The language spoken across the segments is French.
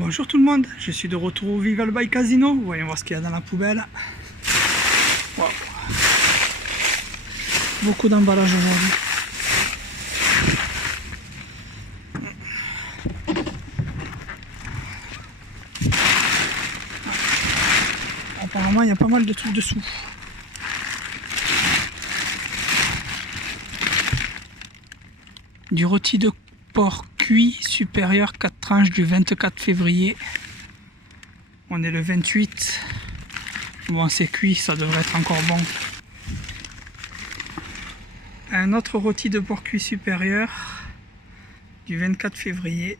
Bonjour tout le monde, je suis de retour au Vival by Casino. Voyons voir ce qu'il y a dans la poubelle. Wow. Beaucoup d'emballage aujourd'hui. Apparemment il y a pas mal de trucs dessous. Du rôti de porc cuit supérieur 4 tranches du 24 février. On est le 28. Bon, c'est cuit, ça devrait être encore bon. Un autre rôti de porc cuit supérieur du 24 février.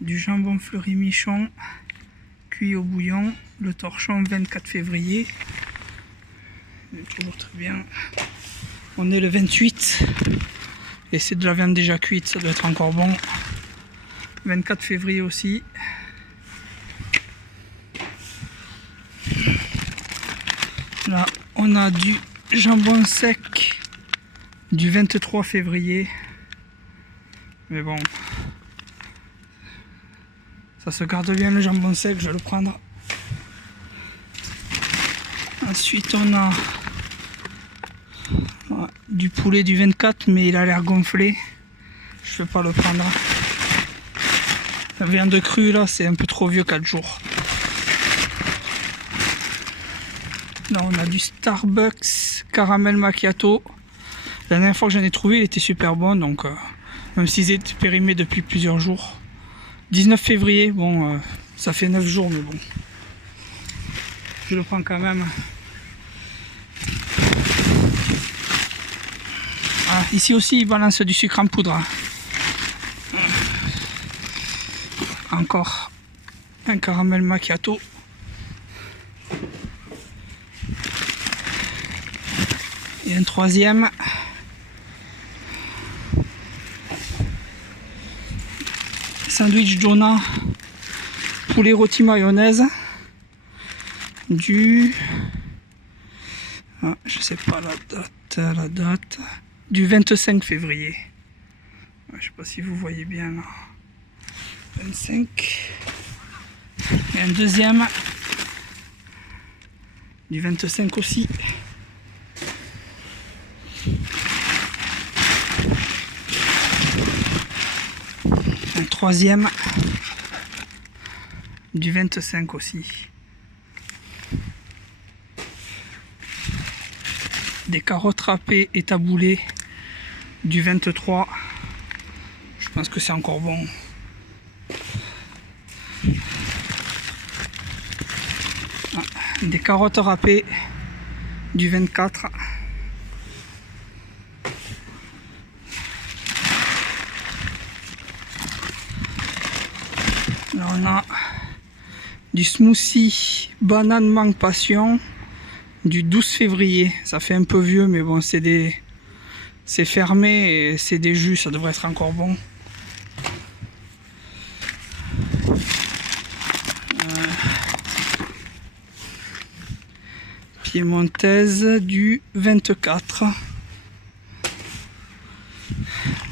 Du jambon fleuri michon cuit au bouillon, le torchon 24 février. Toujours très bien. On est le 28 et c'est de la viande déjà cuite, ça doit être encore bon. 24 février aussi. Là, on a du jambon sec du 23 février. Mais bon, ça se garde bien le jambon sec, je vais le prendre. Ensuite, on a du poulet du 24, mais il a l'air gonflé. Je vais pas le prendre. La viande crue, là, c'est un peu trop vieux, 4 jours. Là, on a du Starbucks caramel macchiato. La dernière fois que j'en ai trouvé, il était super bon, donc même s'ils étaient périmés depuis plusieurs jours. 19 février, bon, ça fait 9 jours, mais bon. Je le prends quand même. Ah, ici aussi, ils balancent du sucre en poudre. Encore un caramel macchiato. Et un troisième. Sandwich Jonah. Poulet rôti mayonnaise. Du... Ah, je sais pas la date. Du 25 février. Je sais pas si vous voyez bien là. 25. Et un deuxième. Du 25 aussi. Un troisième. Du 25 aussi. Des carottes râpées et taboulées du 23. Je pense que c'est encore bon. Ah, des carottes râpées du 24. Là on a du smoothie banane mangue passion du 12 février. Ça fait un peu vieux, mais bon, c'est fermé et c'est des jus, ça devrait être encore bon. Piémontaise du 24.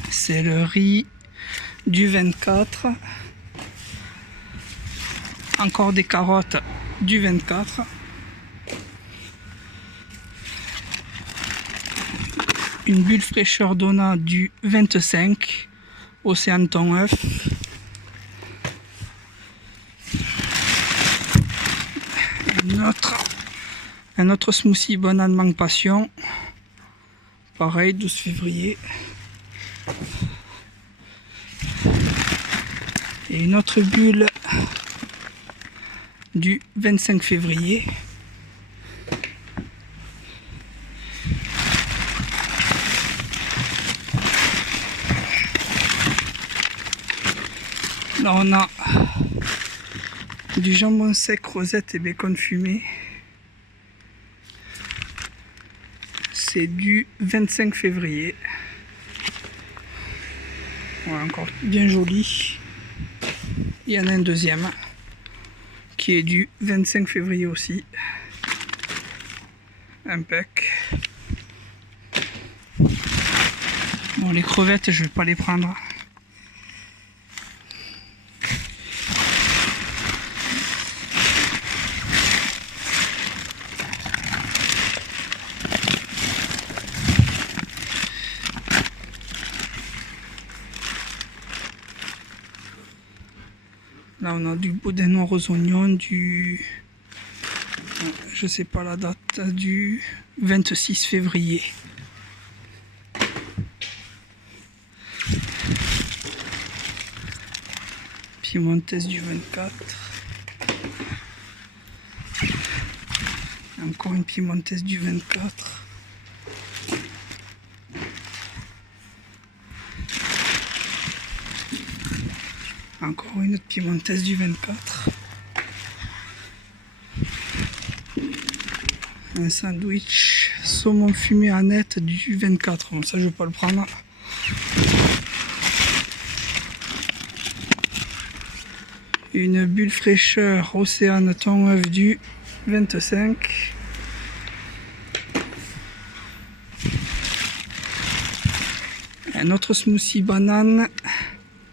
C'est le riz du 24. Encore des carottes du 24. Une bulle fraîcheur Donna du 25. Océan thon œuf. Un autre smoothie banane mangue passion. Pareil, 12 février. Et une autre bulle du 25 février. Là on a du jambon sec, rosette et bacon fumé. C'est du 25 février. Voilà, encore bien joli. Il y en a un deuxième qui est du 25 février aussi. Impec. Bon, les crevettes, je vais pas les prendre. Là, on a du boudin noir aux oignons, je sais pas la date, du 26 février. Piémontaise du 24. Encore une piémontaise du 24. Encore une autre piémontaise du 24. Un sandwich saumon fumé à net du 24. Bon, ça je vais pas le prendre. Une bulle fraîcheur Océane thon œuf du 25. Un autre smoothie banane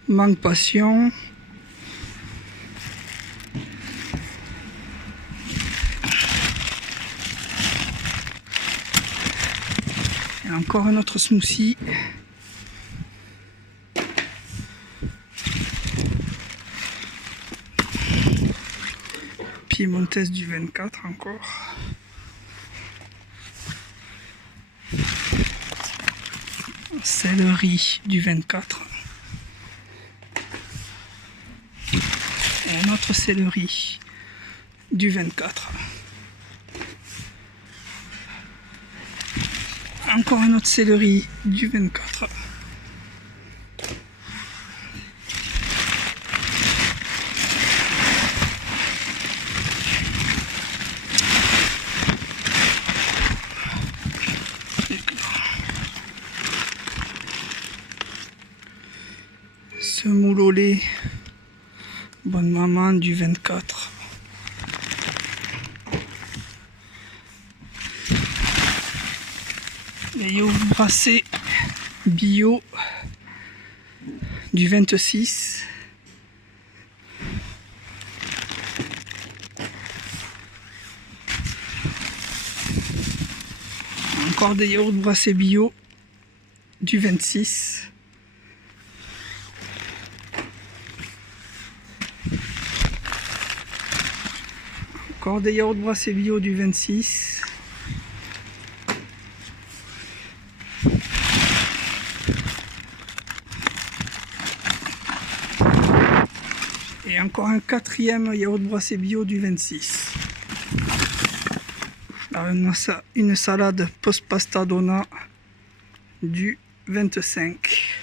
mangue passion. Et encore un autre smoothie. Piémontaise du 24 encore. Céleri du 24. Et un autre céleri du 24. Encore un autre céleri du 24. Semoule au lait bonne maman du 24. Les yaourts brassés bio du 26. Encore des yaourts brassés bio du 26. Encore des yaourts brassés bio du 26. Et encore un quatrième yaourt brassé bio du 26. Là, une salade post pasta donna du 25.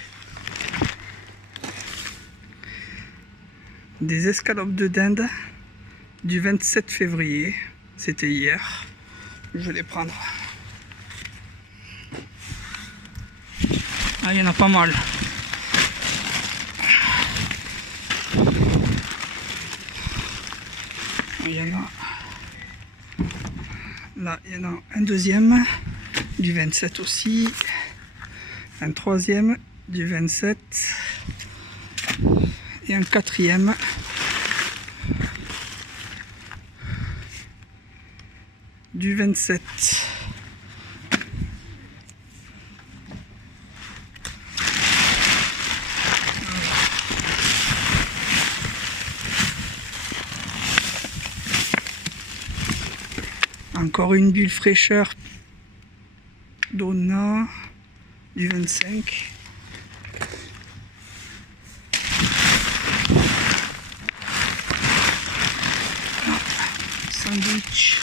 Des escalopes de dinde du 27 février. C'était hier. Je vais les prendre. Ah, il y en a pas mal. Il y en a. Là, il y en a un deuxième du 27 aussi. Un troisième du 27. Et un quatrième du 27. Encore une bulle fraîcheur Donna du 25. Sandwich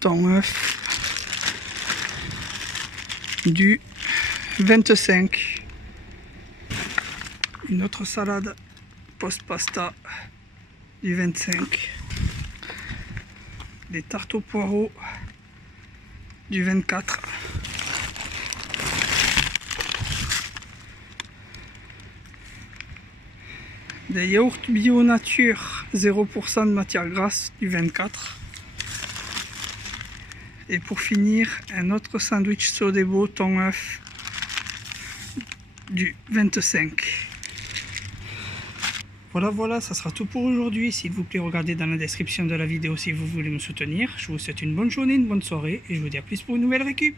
thon œuf du 25. Une autre salade post pasta du 25. Des tartes aux poireaux du 24. Des yaourts bio nature 0% de matière grasse du 24. Et pour finir, un autre sandwich Sodebo thon œuf du 25. Voilà, ça sera tout pour aujourd'hui. S'il vous plaît, regardez dans la description de la vidéo si vous voulez me soutenir. Je vous souhaite une bonne journée, une bonne soirée et je vous dis à plus pour une nouvelle récup.